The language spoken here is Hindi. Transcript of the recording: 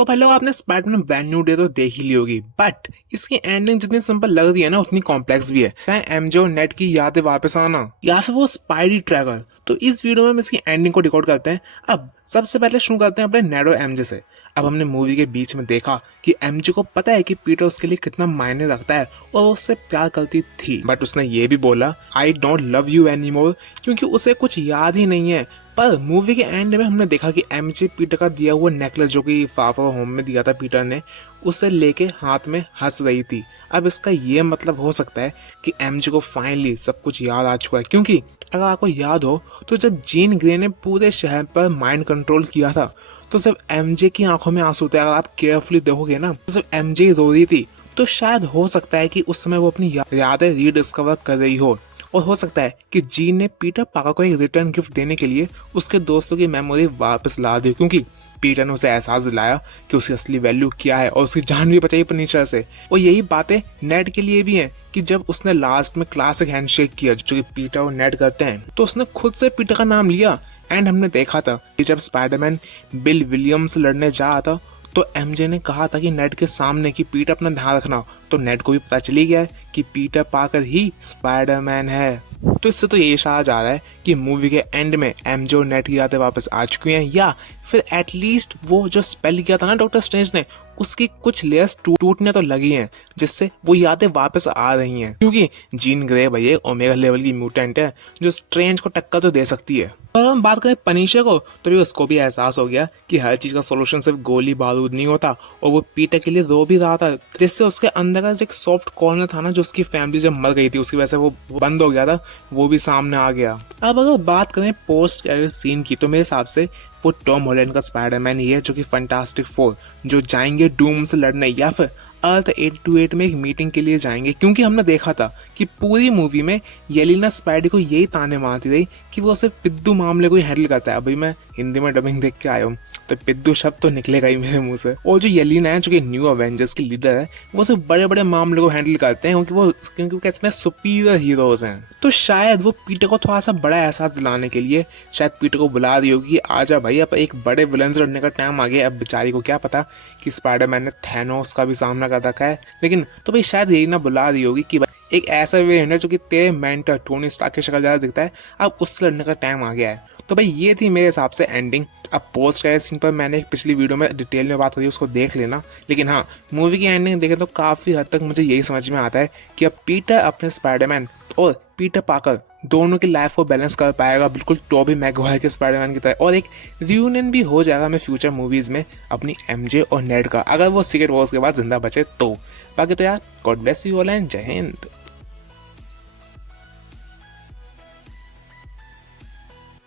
तो पहले आपने स्पाइडरमैन ब्रांड न्यू डे तो देख ही ली होगी, बट इसकी एंडिंग जितनी सिंपल लग रही है ना उतनी कॉम्प्लेक्स भी है। चाहे एमजे और नेट की यादें वापस आना या फिर वो स्पाइडी ट्रैवल। तो इस वीडियो में हम इसकी एंडिंग को डिकोड करते हैं। अब सबसे पहले शुरू करते हैं अपने नेड और एमजे से। अब हमने मूवी के बीच में देखा कि एमजे को पता है कि पीटर उसके लिए कितना मायने रखता है और वो उससे प्यार करती थी, बट उसने ये भी बोला I don't love you any more, क्योंकि उसे कुछ याद ही नहीं है। पर मूवी के एंड में हमने देखा कि एमजे पीटर का दिया हुआ नेकलेस जो कि फार फ्रॉम होम में दिया था पीटर ने, उसे लेके हाथ में हंस रही थी। अब इसका ये मतलब हो सकता है कि एमजे को फाइनली सब कुछ याद आ चुका है, क्योंकि अगर आपको याद हो तो जब जीन ग्रे ने पूरे शहर पर माइंड कंट्रोल किया था तो सिर्फ एमजे की आंखों में आंसू थे। अगर आप केयरफुली देखोगे ना तो सिर्फ एमजे ही रो रही थी। तो शायद हो सकता है कि उस समय वो अपनी यादें रीडिस्कवर कर रही हो, और हो सकता है कि जीन ने पीटर पार्कर को एक रिटर्न गिफ्ट देने के लिए उसके दोस्तों की मेमोरी वापस ला दी, क्योंकि पीटर ने उसे एहसास दिलाया कि उसकी असली वैल्यू क्या है और उसकी जान भी बचाई फर्नीचर से। और यही बातें नेड के लिए भी हैं कि जब उसने लास्ट में क्लासिक हैंडशेक किया जो कि पीटर और नेड करते हैं, तो उसने खुद से पीटर का नाम लिया। एंड हमने देखा था कि जब स्पाइडरमैन बिल विलियम्स लड़ने जा रहा था तो एमजे ने कहा था कि नेड के सामने कि पीटर अपना ध्यान रखना, तो नेड को भी पता चली गया है कि पीटर पार्कर ही स्पाइडरमैन है। तो इससे तो ये इशारा जा रहा है कि मूवी के एंड में एमजे और नेड की यादें वापस आ चुकी हैं, या फिर एटलीस्ट वो जो स्पेल किया था ना डॉक्टर स्ट्रेंज ने, उसकी कुछ लेयर्स टूटने तो लगी हैं, जिससे वो यादें वापस आ रही हैं। क्योंकि जीन ग्रे भैया ओमेगा लेवल की म्यूटेंट है जो स्ट्रेंज को टक्कर तो दे सकती है। अगर हम बात करें पनीशर को, तो भी उसको भी एहसास हो गया कि हर चीज का सोल्यूशन सिर्फ गोली बारूद नहीं होता, और वो पीटर के लिए रो भी रहा था, जिससे उसके अंदर का जो एक सॉफ्ट कॉर्नर था ना, जो उसकी फैमिली जब मर गई थी उसकी वजह से वो बंद हो गया था, वो भी सामने आ गया। अब अगर बात करें पोस्ट क्रेडिट सीन की, तो मेरे हिसाब से वो टॉम हॉलैंड का स्पाइडरमैन ही है, जो कि फैंटास्टिक फोर जो जाएंगे डूम से लड़ने, या फिर अर्थ 828 में एक मीटिंग के लिए जाएंगे। क्योंकि हमने देखा था कि पूरी मूवी में येलिना स्पाइडी को यही ताने मारती रही कि वो सिर्फ पिद्दू मामले को ही हैंडल करता है। अभी मैं हिंदी में डबिंग देख के आया हूँ तो पिद्दू शब्द तो निकलेगा ही मेरे मुंह से। और जो येलिना है जो कि न्यू अवेंजर्स की लीडर है, वो सिर्फ बड़े बड़े मामले को हैंडल करते हैं क्योंकि वो कहते हैं सुपीरियर हीरोज हैं। तो शायद वो पीटर को थोड़ा सा बड़ा एहसास दिलाने के लिए शायद पीटर को बुला रही होगी, आजा भाई अब एक बड़े विलन से लड़ने का टाइम आ गया। अब बेचारी को क्या पता कि स्पाइडरमैन ने थैनोस का भी सामना कर रखा है, लेकिन तो भाई शायद येलिना बुला रही होगी कि एक ऐसा वेरिएंट है जो कि तेरे मेंटर टोनी स्टार्क की शक्ल ज्यादा दिखता है, अब उससे लड़ने का टाइम आ गया है। तो भाई ये थी मेरे हिसाब से एंडिंग। अब पोस्ट क्रेडिट सीन पर मैंने एक पिछली वीडियो में डिटेल में बात करी, उसको देख लेना। लेकिन हाँ, मूवी की एंडिंग देखें तो काफी हद तक मुझे यही समझ में आता है कि अब पीटर अपने स्पाइडरमैन और पीटर पार्कर दोनों की लाइफ को बैलेंस कर पाएगा, बिल्कुल टोबी मैगवायर के स्पाइडरमैन की तरह, और एक रियूनियन भी हो जाएगा में फ्यूचर मूवीज में अपनी एमजे और नेड का, अगर वो सीक्रेट वॉर्स के बाद जिंदा बचे तो। बाकी तो यार, God bless you all and जय हिंद।